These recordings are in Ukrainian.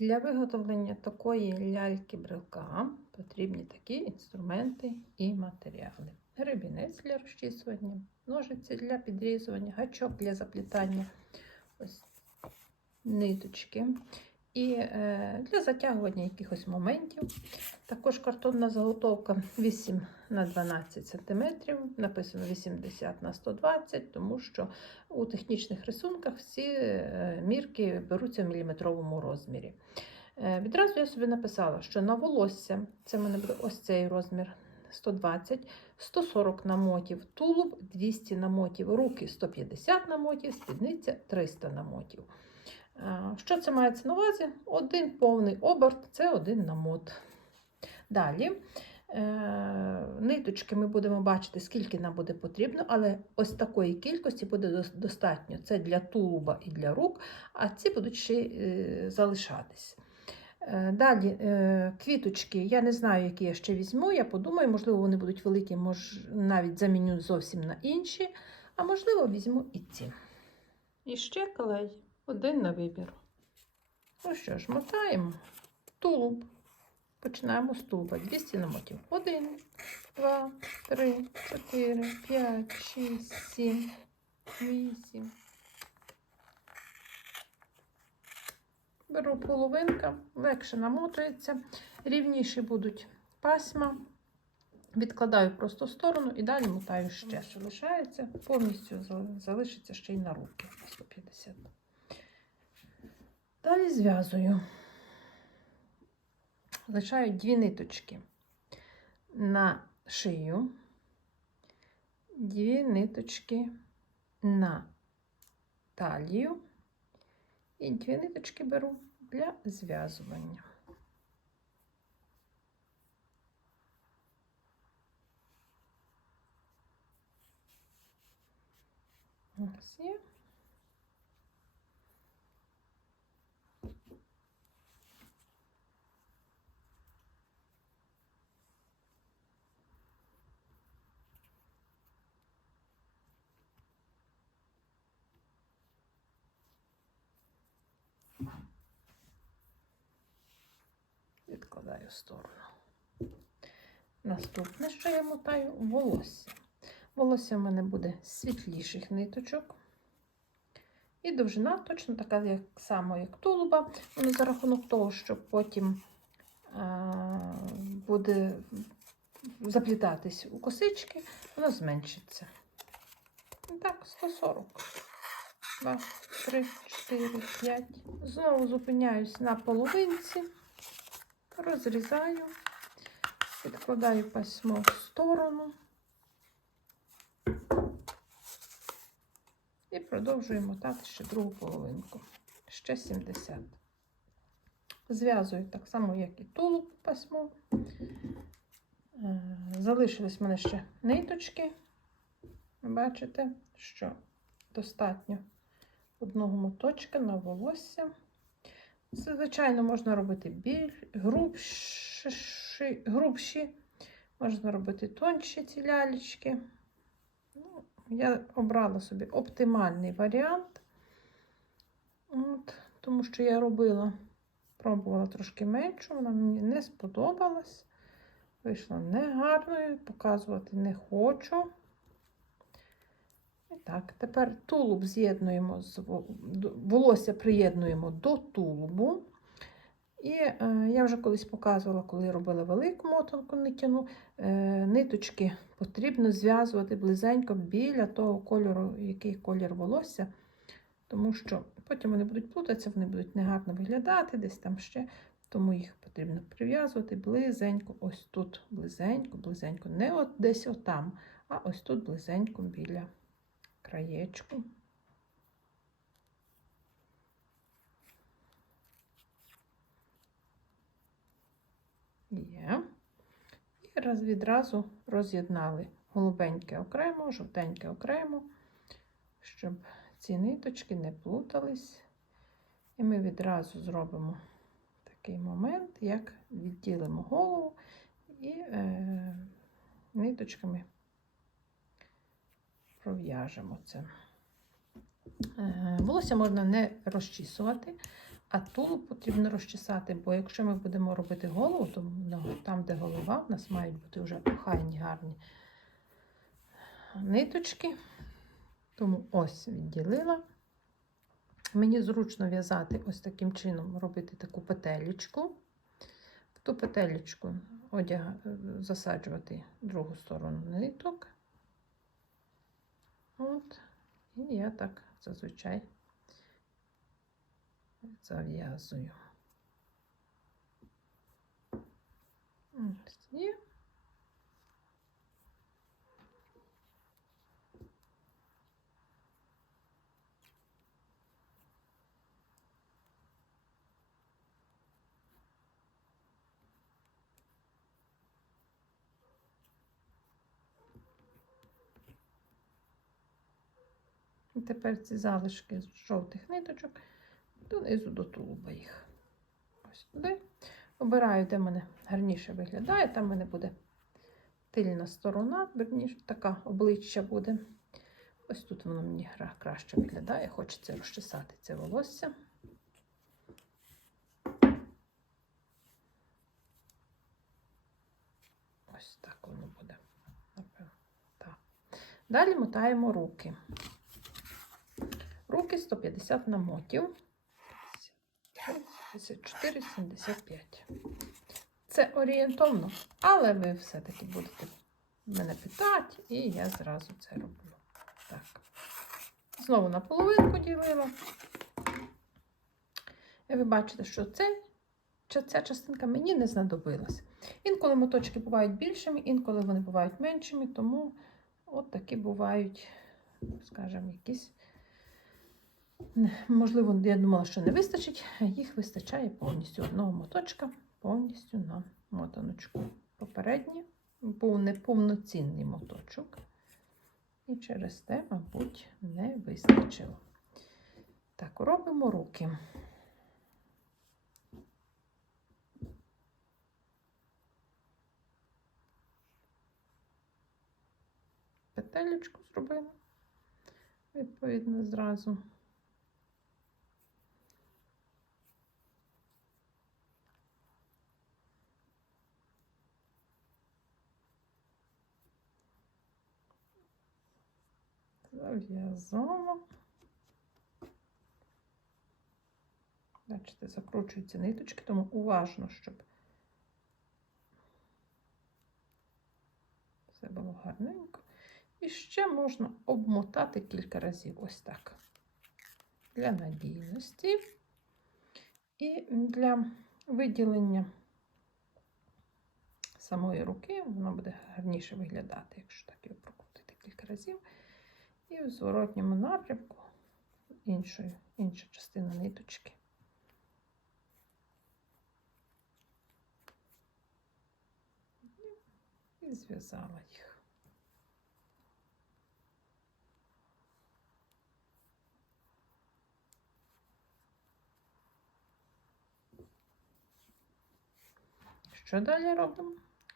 Для виготовлення такої ляльки-брелка потрібні такі інструменти і матеріали. Гребінець для розчісування, ножиці для підрізування, гачок для заплітання, ось ниточки і е, для затягування якихось моментів. Також картонна заготовка 8 на 12 см, написано 80 на 120 тому що у технічних рисунках всі е, мірки беруться в міліметровому розмірі. Е, Відразу я собі написала, що на волосся, це в мене буде ось цей розмір 120, 140 намотів, тулуб 200 намотів, руки 150 намотів, спідниця 300 намотів. Е, Що це мається на увазі? Один повний оберт це один намот. Далі е, ниточки ми будемо бачити, скільки нам буде потрібно, але ось такої кількості буде достатньо. Це для тулуба і для рук, а ці будуть ще е, залишатись. Далі квіточки, я не знаю, які я ще візьму. Я подумаю, можливо, вони будуть великі, мож, навіть заміню зовсім на інші, а можливо, візьму і ці. І ще клей, один на вибір. Ну що ж, мотаємо тулуб. Починаємо з тулуба. 200 намотів. 1, 2, 3, 4, 5, 6, 7, 8. Беру половинка, легше намотується, рівніші будуть пасма. Відкладаю просто в сторону і далі мотаю ще. Що лишається, повністю залишиться ще й на руки 150. Далі зв'язую. Лишаю дві ниточки на шию, дві ниточки на талію і дві ниточки беру для зв'язування. Ось є. Відкладаю в сторону. Наступне, що я мотаю, волосся. Волосся в мене буде світліших ниточок. І довжина точно така як само, як тулуба. Воно за рахунок того, що потім а, буде заплітатись у косички, воно зменшиться. Так, 140. 2, 3, 4, 5. Знову зупиняюсь на половинці, розрізаю, відкладаю пасмо в сторону. І продовжуємо мотати ще другу половинку. Ще 70. Зв'язую так само, як і тулуб пасмо. Е, Залишились в мене ще ниточки. Бачите, що достатньо одного моточка на волосся. Звичайно, можна робити біль, грубші, грубші, можна робити тонші ці лялечки. Ну, я обрала собі оптимальний варіант, От, тому що я робила, пробувала трошки меншу, вона мені не сподобалась. Вийшла негарною, показувати не хочу. Так, тепер тулуб з'єднуємо з волосся приєднуємо до тулубу. І е, я вже колись показувала, коли робила велику мотанку нитяну, е, ниточки потрібно зв'язувати близенько біля того кольору, який колір волосся, тому що потім вони будуть плутатися, вони будуть негарно виглядати, десь там ще. Тому їх потрібно прив'язувати близенько, ось тут, близенько, близенько. Не от десь отам, а ось тут близенько біля краєчку. Є. І раз відразу роз'єднали голубеньке окремо, жовтеньке окремо, щоб ці ниточки не плутались. І ми відразу зробимо такий момент, як відділимо голову і е, ниточками пров'яжемо це. Е, Волосся можна не розчісувати, А тулуб потрібно розчесати, бо якщо ми будемо робити голову, то там, де голова, в нас мають бути вже охайні, гарні ниточки. Тому ось відділила. Мені зручно в'язати ось таким чином, робити таку петелечку. В ту петелечку одяг, засаджувати другу сторону ниток. От. І я так зазвичай зав'язую. Ось І тепер ці залишки з жовтих ниточок донизу до тулуба їх. Ось туди. Обираю, де мене гарніше виглядає. Там в мене буде тильна сторона, верніше, така обличчя буде. Ось тут воно мені краще виглядає. Хочеться розчесати це волосся. Ось так воно буде. Так. Далі мотаємо руки. Руки 150 намотів. 54, 75. Це орієнтовно, але ви все-таки будете мене питати, і я зразу це роблю. Так. Знову на половинку ділила. І ви бачите, що це, ця частинка мені не знадобилась. Інколи моточки бувають більшими, інколи вони бувають меншими, тому от такі бувають, скажімо, якісь. Можливо, я думала, що не вистачить, їх вистачає повністю одного моточка, повністю на мотаночку. Попередній був неповноцінний моточок, і через те, мабуть, не вистачило. Так, робимо руки. Петелечку зробила, відповідно, зразу. Зав'язала. Бачите, закручуються ниточки, тому уважно, щоб все було гарненько. І ще можна обмотати кілька разів ось так. Для надійності і для виділення самої руки воно буде гарніше виглядати, якщо так його прокрутити кілька разів. І в зворотньому напрямку іншою, інша частина ниточки. І зв'язала їх. Що далі робимо?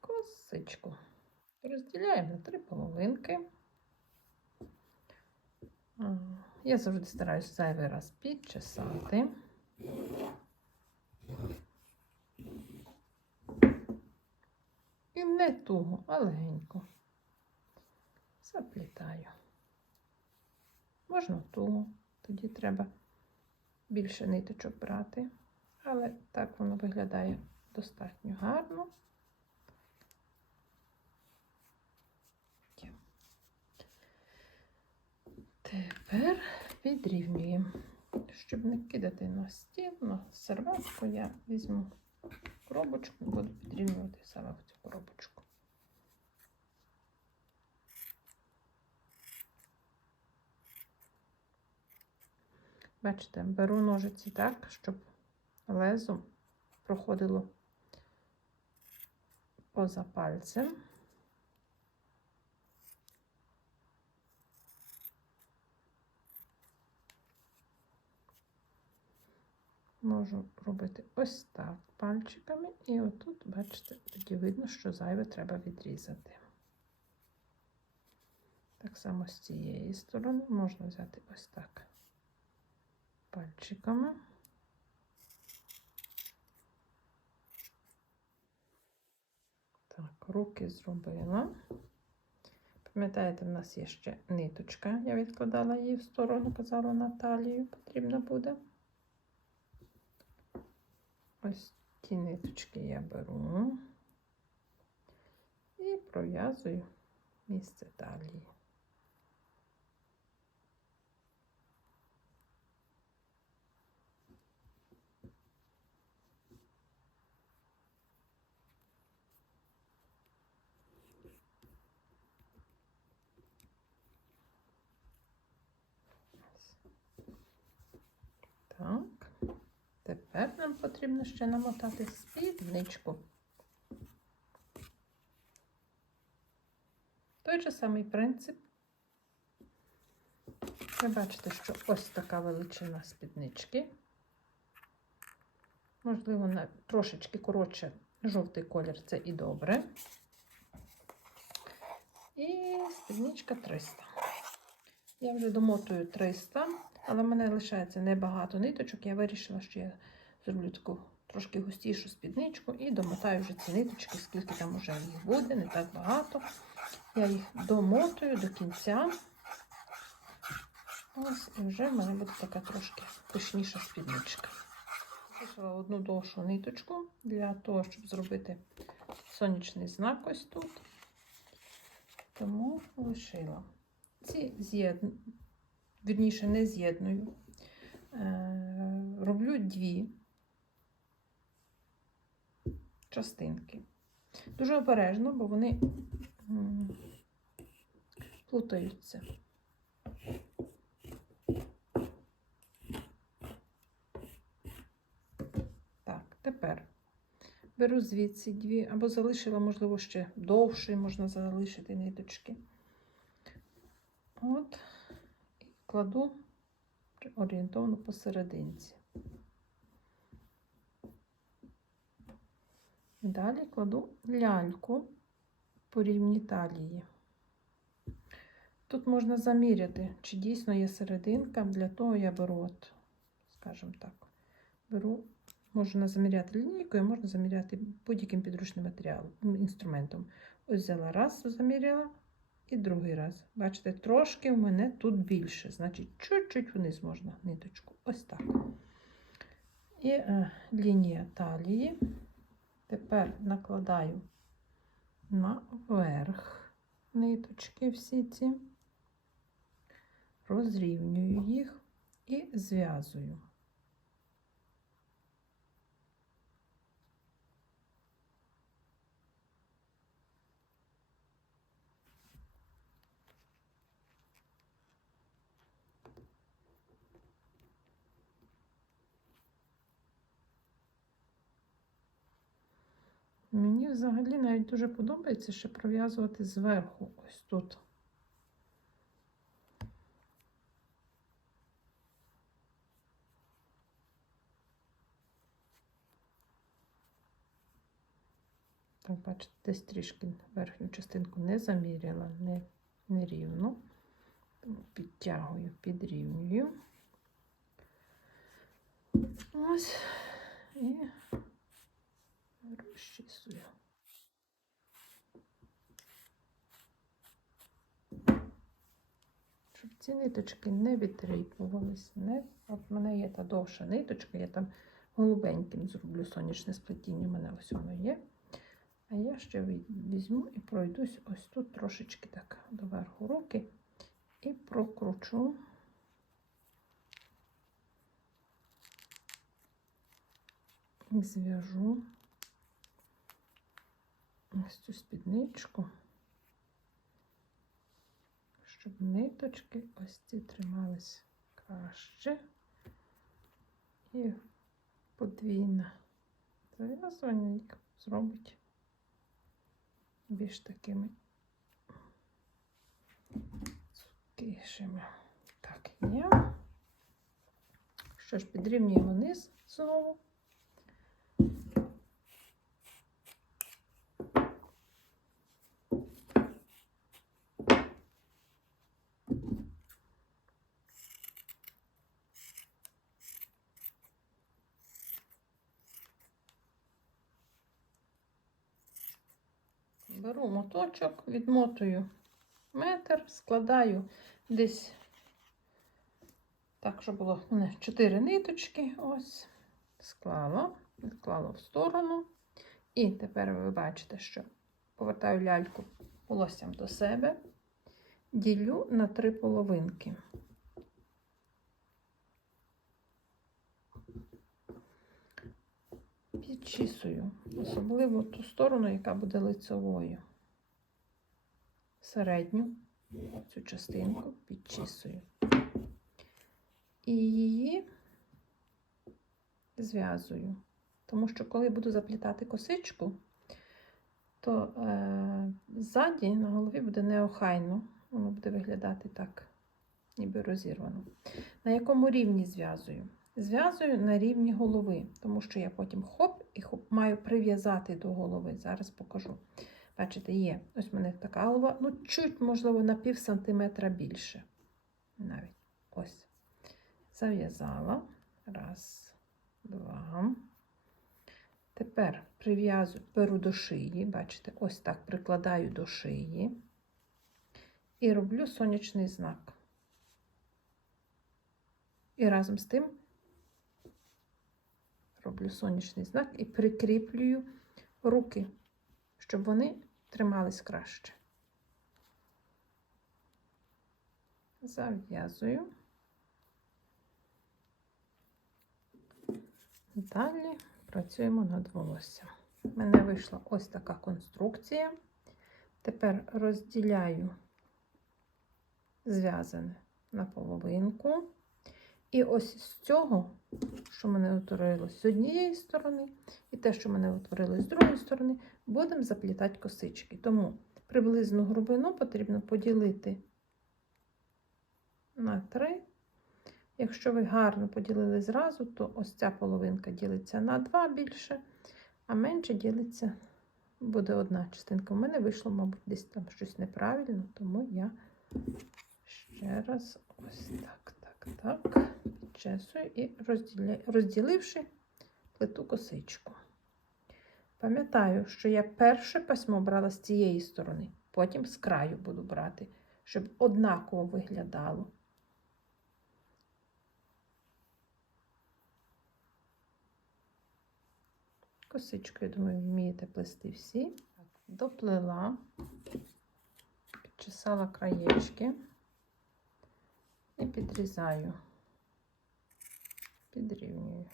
Косичку. Розділяємо на три половинки. А, Я завжди стараюся зайвий раз підчесати. І не туго, а легенько. Заплітаю. Можна туго, тоді треба більше ниточок брати, але так воно виглядає достатньо гарно. Тепер підрівнюємо. Щоб не кидати на стіл, на серветку, я візьму коробочку і буду підрівнювати саме в цю коробочку. Бачите, беру ножиці так, щоб лезо проходило поза пальцем. можу робити ось так пальчиками, і отут, бачите, тоді видно, що зайве треба відрізати. Так само з цієї сторони можна взяти ось так пальчиками. Так, руки зробила. Пам'ятаєте, в нас є ще ниточка. Я відкладала її в сторону, казала Наталію, потрібно буде. Ось ті ниточки я беру і пров'язую місце талії. Так, тепер нам потрібно ще намотати спідничку. Той же самий принцип. Ви бачите, що ось така величина спіднички. Можливо, на трошечки коротше жовтий колір це і добре. І спідничка 300. Я вже домотую 300, але в мене лишається небагато ниточок. Я вирішила, що я зроблю таку трошки густішу спідничку і домотаю вже ці ниточки, скільки там вже їх буде, не так багато. Я їх домотую до кінця. Ось, і вже в мене буде така трошки пишніша спідничка. Вишила одну довшу ниточку для того, щоб зробити сонячний знак ось тут. Тому лишила. Ці з'єдну, вірніше, не з'єдную. Е, роблю дві частинки. Дуже обережно, бо вони плутаються. Так, тепер беру звідси дві, або залишила, можливо, ще довше можна залишити ниточки. От, і кладу орієнтовно посерединці. Далі кладу ляльку по рівні талії. Тут можна заміряти, чи дійсно є серединка. Для того я беру, от, скажімо так, беру, можна заміряти лінійкою, можна заміряти будь-яким підручним матеріалом, інструментом. Ось взяла раз, заміряла, і другий раз. Бачите, трошки в мене тут більше, значить, чуть-чуть вниз можна ниточку. Ось так. І е, лінія талії. Тепер накладаю наверх ниточки всі ці, розрівнюю їх і зв'язую. Мені взагалі навіть дуже подобається ще пров'язувати зверху ось тут. Так, бачите, десь трішки верхню частинку не заміряла, не, не рівно. Тому підтягую, підрівнюю. Ось і розчісую. Щоб ці ниточки не відрипувались. Не... От в мене є та довша ниточка, я там голубеньким зроблю сонячне сплетіння, у мене ось воно є. А я ще візьму і пройдусь ось тут трошечки так доверху руки і прокручу. Зв'яжу ось цю спідничку, щоб ниточки ось ці тримались краще і подвійне зав'язування їх зробить більш такими цукішими. Так, є. Що ж, підрівнюємо низ знову. Беру моточок, відмотую метр, складаю десь так, щоб було у мене 4 ниточки. Ось, склала, відклала в сторону. І тепер ви бачите, що повертаю ляльку волоссям до себе, ділю на три половинки. Підчісую, особливо ту сторону, яка буде лицевою. Середню цю частинку підчісую. І її зв'язую. Тому що, коли буду заплітати косичку, то е, ззаді на голові буде неохайно. Воно буде виглядати так, ніби розірвано. На якому рівні зв'язую? Зв'язую на рівні голови, тому що я потім хоп і хоп маю прив'язати до голови. Зараз покажу. Бачите, є. Ось в мене така голова, ну, чуть, можливо, на пів сантиметра більше. Навіть ось. Зав'язала. Раз, два. Тепер прив'язую, беру до шиї, бачите, ось так прикладаю до шиї і роблю сонячний знак. І разом з тим роблю сонячний знак і прикріплюю руки, щоб вони тримались краще. Зав'язую. Далі працюємо над волоссям. У мене вийшла ось така конструкція. Тепер розділяю зв'язане на половинку. І ось з цього, що мене утворилось з однієї сторони, і те, що мене утворилось з другої сторони, будемо заплітати косички. Тому приблизну грубину потрібно поділити на три. Якщо ви гарно поділили зразу, то ось ця половинка ділиться на 2 більше, а менше ділиться, буде одна частинка. У мене вийшло, мабуть, десь там щось неправильно, тому я ще раз ось так, так, так, підчесую і розділивши плиту косичку. Пам'ятаю, що я перше письмо брала з цієї сторони, потім з краю буду брати, щоб однаково виглядало. Косичку, я думаю, вмієте плести всі. Доплела, підчесала краєчки і підрізаю, підрівнюю.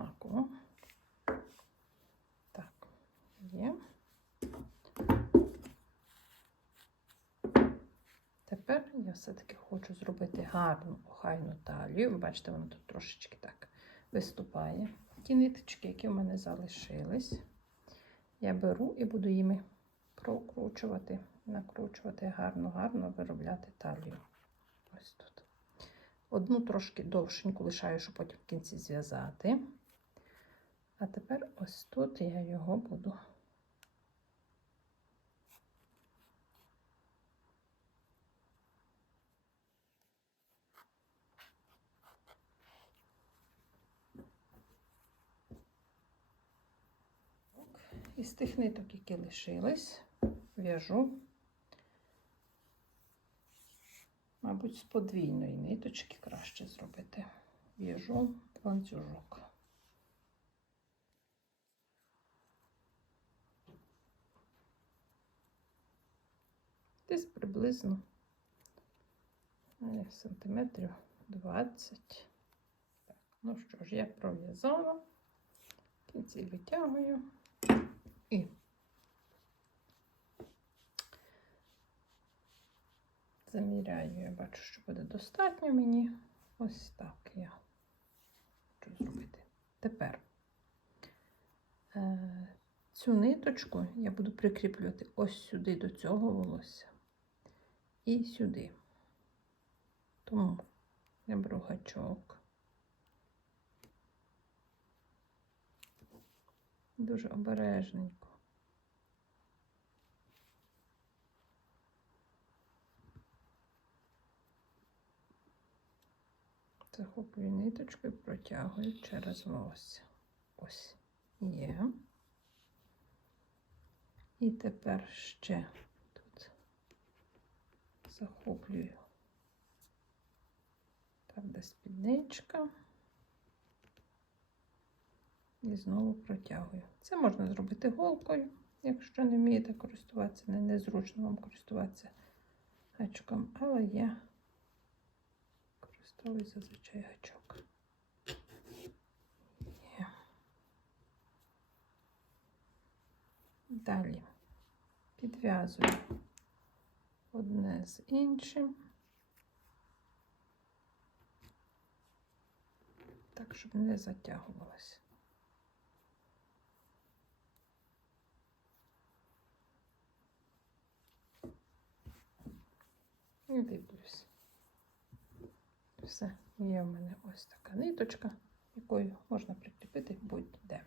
Однаково. Так, є. Тепер я все-таки хочу зробити гарну охайну талію. Ви бачите, вона тут трошечки так виступає. Ті ниточки, які в мене залишились, я беру і буду їми прокручувати, накручувати гарно-гарно, виробляти талію. Ось тут. Одну трошки довшеньку лишаю, щоб потім в кінці зв'язати. А тепер ось тут я його буду. Із тих ниток, які лишились, в'яжу Мабуть, з подвійної ниточки краще зробити. В'яжу ланцюжок. Десь приблизно е, сантиметрів 20. Так, ну що ж, я пров'язала, кінці витягую і Заміряю, я бачу, що буде достатньо мені. Ось так я хочу зробити. Тепер е, цю ниточку я буду прикріплювати ось сюди до цього волосся і сюди. Тому я беру гачок. Дуже обережненько. Захоплюю ниточку і протягую через волосся. Ось є. І тепер ще захоплюю так, де спідничка. І знову протягую. Це можна зробити голкою, якщо не вмієте користуватися, не незручно вам користуватися гачком, але я користуюсь зазвичай гачок. Є. Далі підв'язую одне з іншим. Так, щоб не затягувалося. І дивлюсь. Все, є в мене ось така ниточка, якою можна прикріпити будь-де.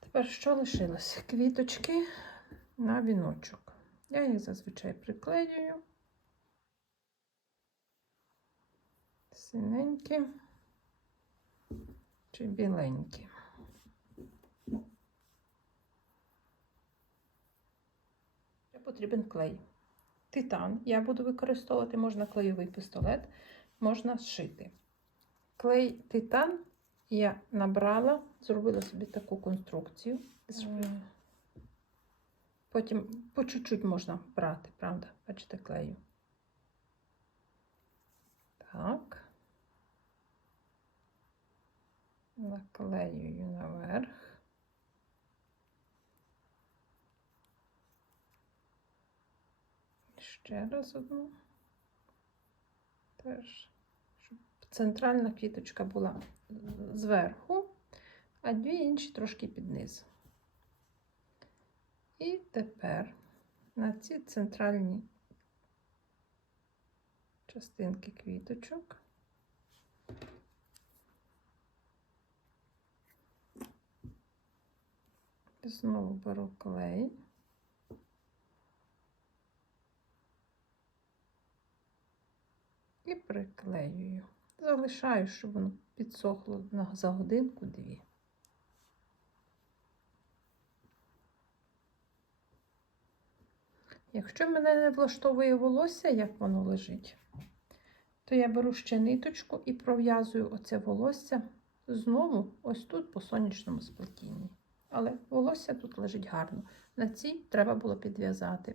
Тепер що лишилося? Квіточки на віночок. Я їх зазвичай приклеюю. Синенькі чи біленькі. Потрібен клей. Титан я буду використовувати, можна клейовий пістолет, можна зшити. Клей титан я набрала, зробила собі таку конструкцію. Потім по чуть-чуть можна брати, правда? Бачите, клею. Так. Наклеюю наверх. Ще раз одну. Теж, щоб центральна квіточка була зверху, а дві інші трошки під низ. І тепер на ці центральні частинки квіточок знову беру клей. І приклеюю. Залишаю, щоб воно підсохло за годинку-дві. Якщо мене не влаштовує волосся, як воно лежить, то я беру ще ниточку і пров'язую оце волосся знову ось тут по сонячному сплетінні. Але волосся тут лежить гарно. На цій треба було підв'язати.